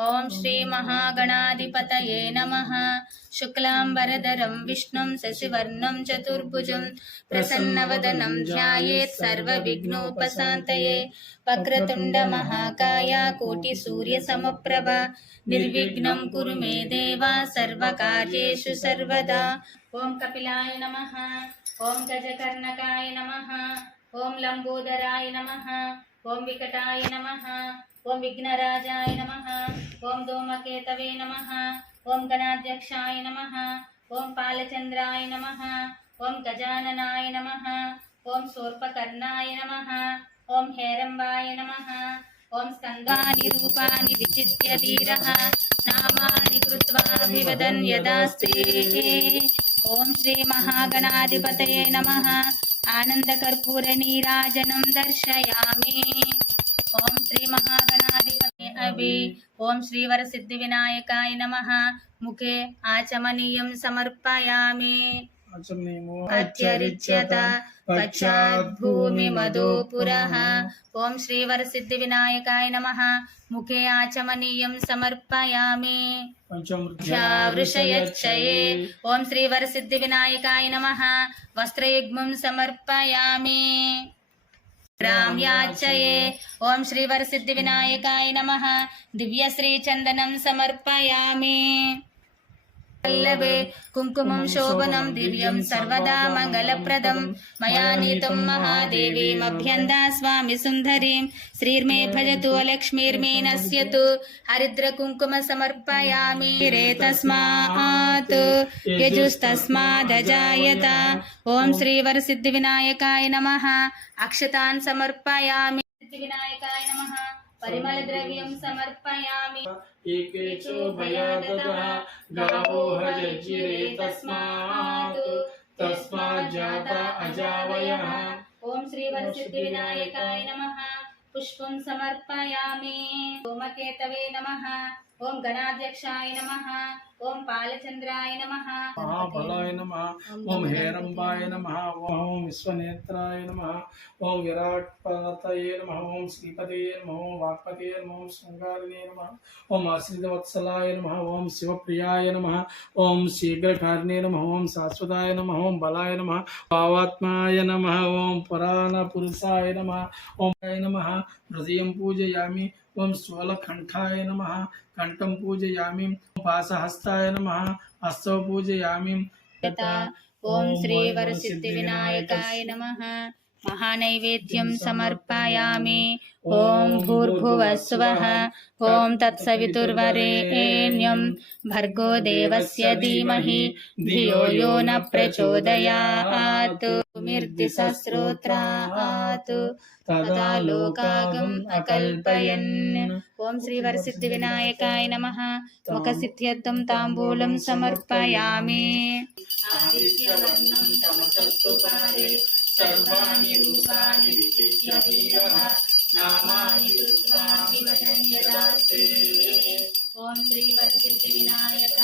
ॐ श्रीमहागणाधिपतये नमः। शुक्लाम्बरधरं, विष्णुं, शशिवर्णं, चतुर्भुजं, प्रसन्नवदनं ध्यायेत् सर्वविघ्नोपशान्तये। वक्रतुण्डमहाकाय, कोटिसूर्यसमप्रभा, निर्विघ्नं कुरु मे देवा, सर्वकार्येषु सर्वदा। ॐ कपिलाय नमः, ॐ गजकर्णकाय नमः, ॐ लम्बोदराय नमः। ॐ विकटाय नमः ॐ विघ्नराजाय नमः ॐ धूमकेतवे नमः ॐ गणाध्यक्षाय नमः ॐ पालचंद्राय नमः ॐ गजाननाय नमः ॐ शूर्पकर्णाय नमः ॐ हेरम्बाय नमः ॐ स्कन्दानि रूपाणि विचित्य धीरः नामानि कृत्वाभिवदन् यदास्ते ॐ श्रीमहागणाधिपतये नमः आनन्दकर्पूरनीराजनं दर्शयामि ॐ श्रीमहागणाधिपते अभि ॐ श्रीवरसिद्धिविनायकाय नमः मुखे आचमनीयं समर्पयामि आचमनीयमो अत्यरिच्यत पश्चाद्भूमिमदो पुरः ॐ श्रीवरसिद्धिविनायकाय नमः मुखे आचमनीयं समर्पयामि वृषयच्छये ॐ श्रीवरसिद्धिविनायकाय नमः वस्त्रयुग्मं समर्पयामि राम्याचये ॐ श्रीवरसिद्धिविनायकाय नमः दिव्यश्रीचन्दनं समर्पयामि वल्लभे कुङ्कुमं शोभनं दिव्यं सर्वदा मङ्गलप्रदं। मया नीतं महादेवीमभ्यन्दा स्वामि सुन्दरीं। श्रीर्मे भजतु लक्ष्मीर्मे नश्यतु। हरिद्रकुङ्कुम समर्पयामि रे तस्मात्। यजुस्तस्मादजायत ॐ श्रीवरसिद्धिविनायकाय नमः। अक्षतान् समर्पयामि। सिद्धिविनायकाय नमः। परिमलद्रव्यं समर्पयामि एकेचो भयादतः गावो हजज्जिरे तस्मात् तस्माज्जाता अजावयः। ॐ श्रीवरसिद्धिविनायकाय नमः। पुष्पं समर्पयामि। सोमकेतवे नमः। ॐ गणाध्यक्षाय नमः ॐ पालचन्द्राय नमः महाबलाय नमः ॐ हेरम्बाय नमः ॐ विश्वनेत्राय नमः ॐ विराट्पतये नमः ॐ श्रीपतये नमः ॐ वाक्पतये नमः ॐ शृङ्गारिणे नमः ॐ आश्रितवत्सलाय नमः ॐ शिवप्रियाय नमः ॐ शीघ्रकारिणे नमः ॐ शाश्वताय नमः ॐ बलाय नमः भावात्माय नमः ॐ पुराणपुरुषाय नमः ॐ नमः हृदयं पूजयामि ॐ स्थूलकण्ठाय नमः। कण्ठं पूजयामि। पाशहस्ताय नमः। हस्तौ पूजयामि। यथा। ॐ श्रीवरसिद्धिविनायकाय नमः। महानैवेद्यं समर्पयामि। ॐ भूर्भुवस्वः। ॐ तत्सवितुर्वरेण्यं। भर्गो देवस्य धीमहि। धियो यो न प्रचोदयात्। कुमिर्दिसहस्रोत्रात् तदा लोकागम् अकल्पयन् ॐ श्रीवरसिद्धिविनायकाय नमः मुखसिद्ध्यर्थं ताम्बूलं समर्पयामि सर्वाणि रूपाणि विचित्रवीरः नामानि कृत्वा ॐ श्रीवरसिद्धिविनायक